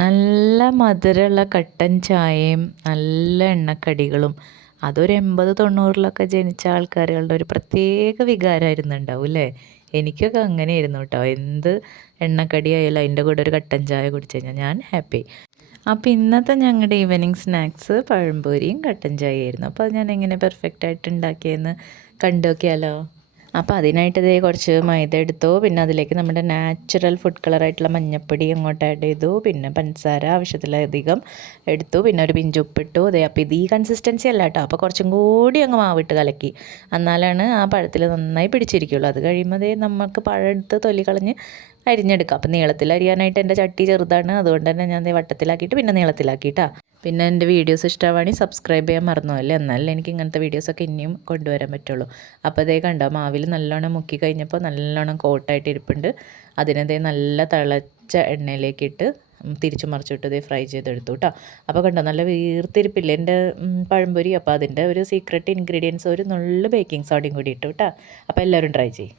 നല്ല മധുരമുള്ള കട്ടൻ ചായയും നല്ല എണ്ണക്കടികളും അതൊരു 80-90-ലൊക്കെ ജനിച്ച ആൾക്കാരുകളുടെ ഒരു പ്രത്യേക വികാരമായിരുന്നുണ്ടാവും അല്ലേ? എനിക്കൊക്കെ അങ്ങനെയായിരുന്നു കേട്ടോ. എന്ത് എണ്ണക്കടി ആയാലും അതിൻ്റെ കൂടെ ഒരു കട്ടൻ ചായ കുടിച്ച് കഴിഞ്ഞാൽ ഞാൻ ഹാപ്പി. അപ്പോൾ ഇന്നത്തെ ഞങ്ങളുടെ ഈവനിങ് സ്നാക്സ് പഴംപൊരിയും കട്ടൻ ചായയായിരുന്നു. അപ്പോൾ അത് ഞാൻ എങ്ങനെ പെർഫെക്റ്റായിട്ട് ഉണ്ടാക്കിയെന്ന് കണ്ടു നോക്കിയാലോ? അപ്പോൾ അതിനായിട്ട് ഇതേ കുറച്ച് മൈദ എടുത്തു. പിന്നെ അതിലേക്ക് നമ്മുടെ നാച്ചുറൽ ഫുഡ് കളറായിട്ടുള്ള മഞ്ഞൾപ്പൊടി അങ്ങോട്ട് ആഡ് ചെയ്തു. പിന്നെ പഞ്ചസാര ആവശ്യത്തിലധികം എടുത്തു. പിന്നെ ഒരു പിഞ്ച് ഉപ്പിട്ടു. അതെ, അപ്പോൾ ഇത് ഈ കൺസിസ്റ്റൻസി അല്ല കേട്ടോ. അപ്പോൾ കുറച്ചും കൂടി അങ്ങ് മാവിട്ട് കലക്കി, എന്നാലാണ് ആ പഴത്തിൽ നന്നായി പിടിച്ചിരിക്കുള്ളൂ. അത് കഴിയുമ്പോൾ നമുക്ക് പഴം എടുത്ത് തൊലി കളഞ്ഞ് അരിഞ്ഞെടുക്കാം. അപ്പോൾ നീളത്തിൽ അരിയാനായിട്ട് എൻ്റെ ചട്ടി ചെറുതാണ്, അതുകൊണ്ട് തന്നെ ഞാൻ വട്ടത്തിലാക്കിയിട്ട് പിന്നെ നീളത്തിലാക്കിയിട്ടാ. പിന്നെ എൻ്റെ വീഡിയോസ് ഇഷ്ടമാണെങ്കിൽ സബ്സ്ക്രൈബ് ചെയ്യാൻ മറന്നുമല്ലേ, എന്നാലേ എനിക്ക് ഇങ്ങനത്തെ വീഡിയോസൊക്കെ ഇനിയും കൊണ്ടുവരാൻ പറ്റുള്ളൂ. അപ്പോൾ അതേ കണ്ടോ, മാവിൽ നല്ലോണം മുക്കി കഴിഞ്ഞപ്പോൾ നല്ലോണം കോട്ടായിട്ട് ഇരിപ്പുണ്ട്. അതിനതേ നല്ല തിളച്ച എണ്ണയിലേക്കിട്ട് തിരിച്ചു മറിച്ചിട്ട് ഇതേ ഫ്രൈ ചെയ്തെടുത്തു കേട്ടോ. അപ്പോൾ കണ്ടോ നല്ല വീർത്തിരിപ്പില്ല എൻ്റെ പഴംപൊരി. അപ്പോൾ അതിൻ്റെ ഒരു സീക്രട്ട് ഇൻഗ്രീഡിയൻസ് ഒരു നുള്ളു ബേക്കിംഗ് സോഡയും കൂടി ഇട്ടു കേട്ടോ. അപ്പോൾ എല്ലാവരും ട്രൈ ചെയ്യും.